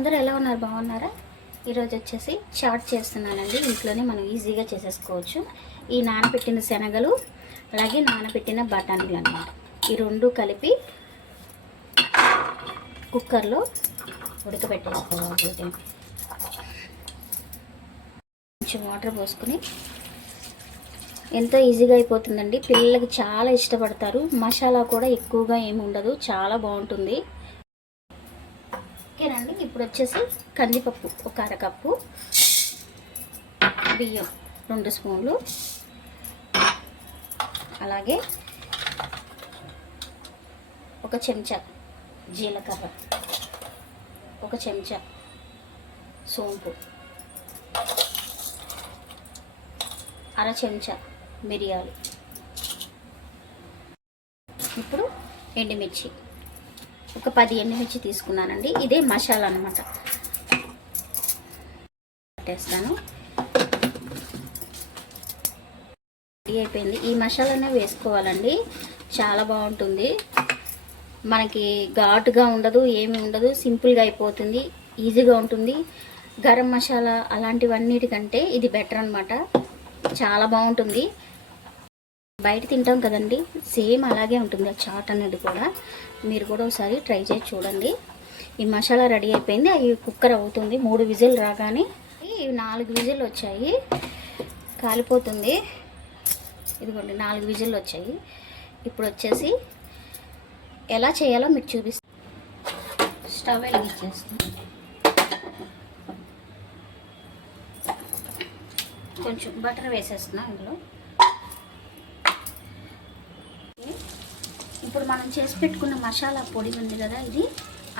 అందరూ ఎలా ఉన్నారు? బాగున్నారా? ఈరోజు వచ్చేసి చాట్ చేస్తున్నానండి. ఇంట్లోనే మనం ఈజీగా చేసేసుకోవచ్చు. ఈ నానబెట్టిన శనగలు అలాగే నానబెట్టిన బఠానీలు అన్నమాట. ఈ రెండు కలిపి కుక్కర్లో ఉడకబెట్టేసుకోవాలి. కొంచెం వాటర్ పోసుకుని. ఎంతో ఈజీగా అయిపోతుందండి. పిల్లలకి చాలా ఇష్టపడతారు. మసాలా కూడా ఎక్కువగా ఏమి ఉండదు. చాలా బాగుంటుంది. ఓకేనండి ఇప్పుడు వచ్చేసి కందిపప్పు ఒక అరకప్పు బియ్యం రెండు స్పూన్లు అలాగే ఒక చెంచా జీలకర్ర ఒక చెంచా సోంపు అర చెంచా మిరియాలు. ఇప్పుడు ఎండుమిర్చి. ఒక పది ఎండుమిర్చి తీసుకున్నానండి. ఇదే మసాలా అనమాట పెట్టేస్తాను. రెడీ అయిపోయింది. ఈ మసాలానే వేసుకోవాలండి. చాలా బాగుంటుంది. మనకి ఘాటుగా ఉండదు ఏమి ఉండదు. సింపుల్గా అయిపోతుంది ఈజీగా ఉంటుంది. గరం మసాలా అలాంటివన్నిటికంటే ఇది బెటర్ అనమాట చాలా బాగుంటుంది. బయట తింటాం కదండి. సేమ్ అలాగే ఉంటుంది ఆ చాట్ అనేది కూడా. మీరు కూడా ఒకసారి ట్రై చేసి చూడండి. ఈ మసాలా రెడీ అయిపోయింది. అవి కుక్కర్ అవుతుంది. మూడు విజిల్ రాగానే ఇవి నాలుగు విజిల్ వచ్చాయి. కాలిపోతుంది. ఇదిగోండి నాలుగు విజిల్ వచ్చాయి. ఇప్పుడు వచ్చేసి ఎలా చేయాలో మీకు చూపిస్తాను స్టవ్ వెలిగించేస్తాను. కొంచెం బటర్ వేసేస్తున్నా ఇందులో ఇప్పుడు మనం చేసి పెట్టుకున్న మసాలా పొడి ఉంది కదా ఇది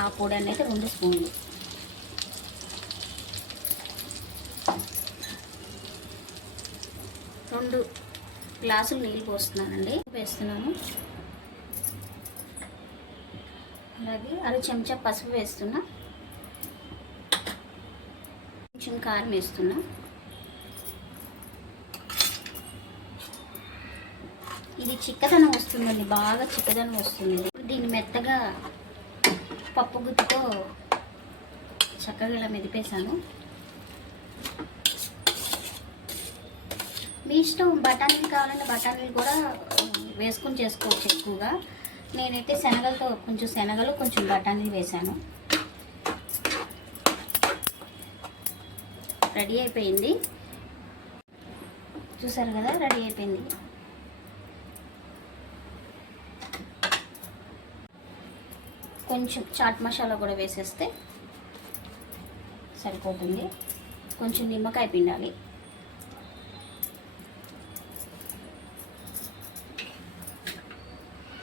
ఆ పొడి అనేది రెండు స్పూన్లు. రెండు గ్లాసులు నీళ్ళు పోస్తున్నానండి. వేస్తున్నాము అలాగే అర చెంచా పసుపు వేస్తున్నా. కొంచెం కారం వేస్తున్నా. ఇది చిక్కదనం వస్తుందండి బాగా చిక్కదనం వస్తుంది. దీన్ని మెత్తగా పప్పు గుత్తితో చక్కగా ఇలా మెదిపేశాను. మీ ఇష్టం బఠానీలు కావాలంటే బఠానీలు కూడా వేసుకొని చేసుకోవచ్చు ఎక్కువగా. నేనైతే శనగలతో కొంచెం శనగలు కొంచెం బఠానీలు వేశాను. రెడీ అయిపోయింది. చూసారు కదా రెడీ అయిపోయింది. కొంచెం చాట్ మసాలా కూడా వేసేస్తే సరిపోతుంది. కొంచెం నిమ్మకాయ పిండాలి.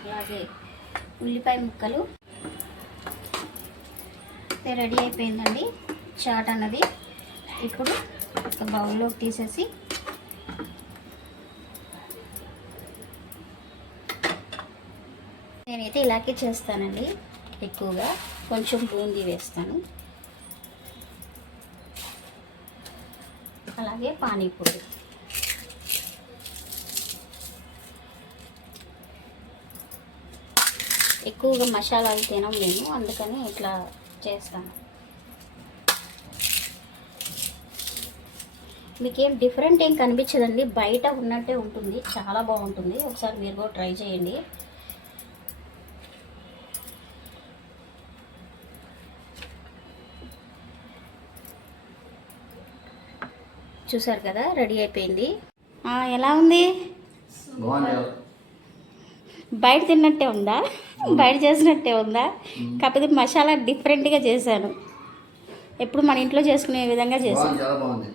అలాగే ఉల్లిపాయ ముక్కలు. అయితే రెడీ అయిపోయిందండి చాట్ అన్నది. ఇప్పుడు ఒక బౌల్లోకి తీసేసి నేనైతే ఇలాగే చేస్తానండి. ఎక్కువగా కొంచెం బూందీ వేస్తాను. అలాగే పానీపూరి. ఎక్కువగా మసాలాలు తినం నేను అందుకని ఇట్లా చేస్తాను. మీకేం డిఫరెంట్ ఏం కనిపించదండి? బయట ఉన్నట్టే ఉంటుంది చాలా బాగుంటుంది. ఒకసారి మీరు కూడా ట్రై చేయండి. చూసారు కదా రెడీ అయిపోయింది. ఆ, ఎలా ఉంది? బాగుంది. బయట తిన్నట్టే ఉందా? బయట చేసినట్టే ఉందా? కాకపోతే మసాలా డిఫరెంట్గా చేశాను. ఎప్పుడు మన ఇంట్లో చేసుకునే విధంగా చేశాను. బాగుంది చాలా బాగుంది.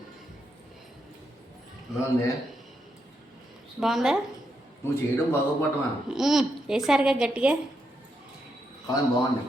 బాగుంది బాగుందా? నువ్వు చేయడం బాగోపోవటమా. వేశారుగా గట్టిగా. బాగుంది.